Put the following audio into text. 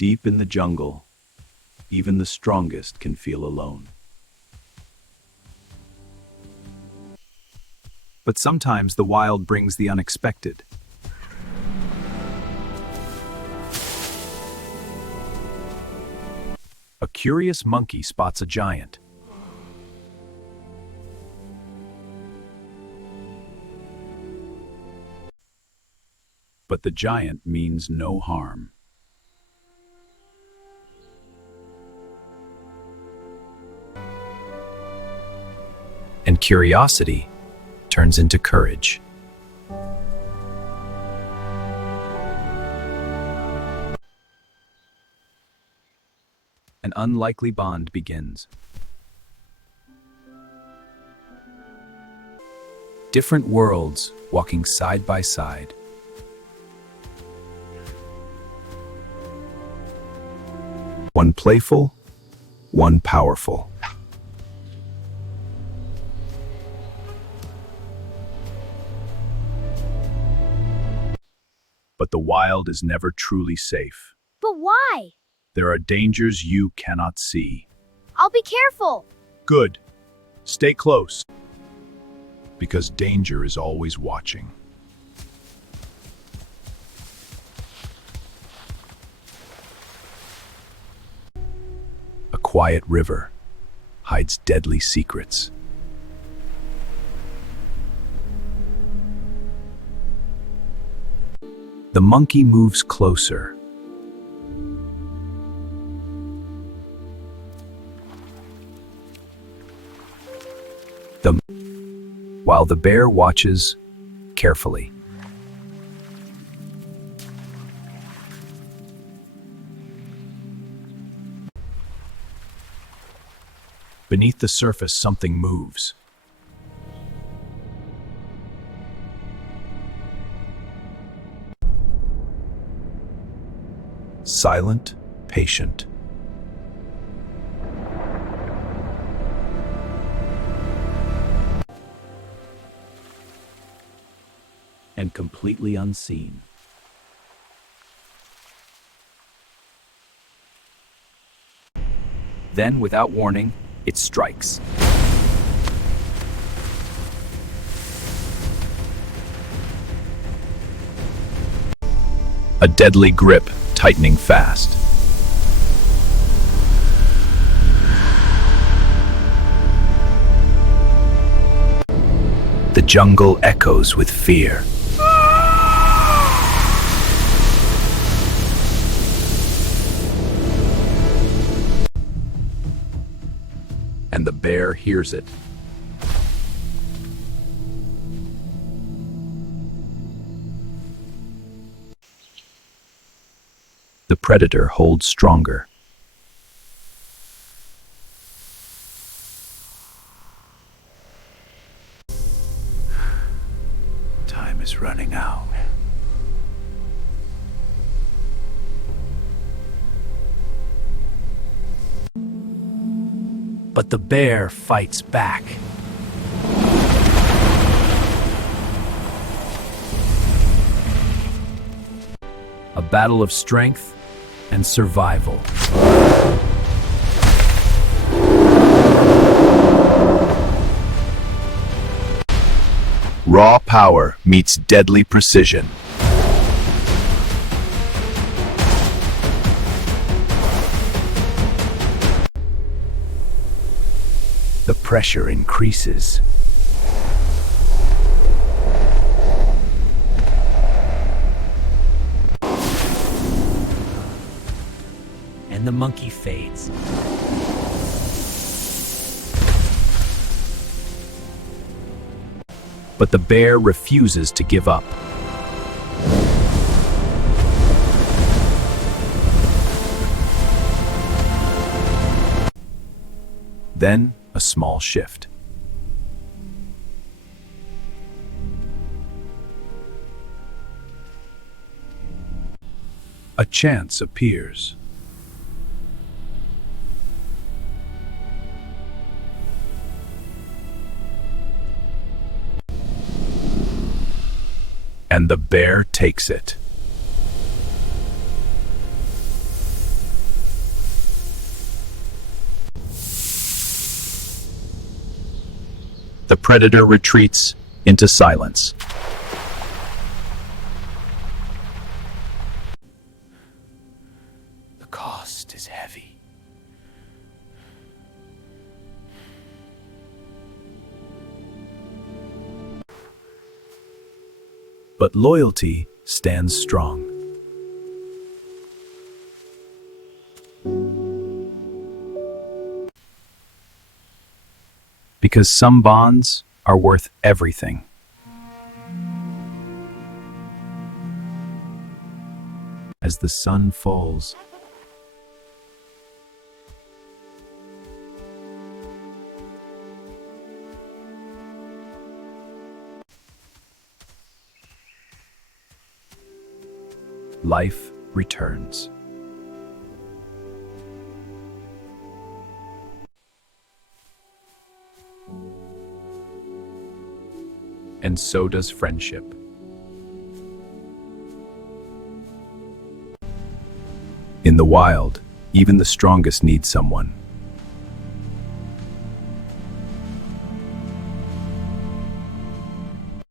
Deep in the jungle, even the strongest can feel alone. But sometimes the wild brings the unexpected. A curious monkey spots a giant. But the giant means no harm. And curiosity turns into courage. An unlikely bond begins. Different worlds walking side by side. One playful, one powerful. But the wild is never truly safe. But why? There are dangers you cannot see. I'll be careful. Good. Stay close. Because danger is always watching. A quiet river hides deadly secrets. The monkey moves closer. While the bear watches carefully. Beneath the surface, something moves. Silent, patient. And completely unseen. Then, without warning, it strikes. A deadly grip, tightening fast. The jungle echoes with fear. And the bear hears it. The predator holds stronger. Time is running out. But the bear fights back. A battle of strength and survival. Raw power meets deadly precision. The pressure increases. And the monkey fades. But the bear refuses to give up. Then, a small shift. A chance appears. And the bear takes it. the predator retreats into silence. The cost is heavy. But loyalty stands strong. Because some bonds are worth everything. As the sun falls, life returns. And so does friendship. In the wild, even the strongest need someone.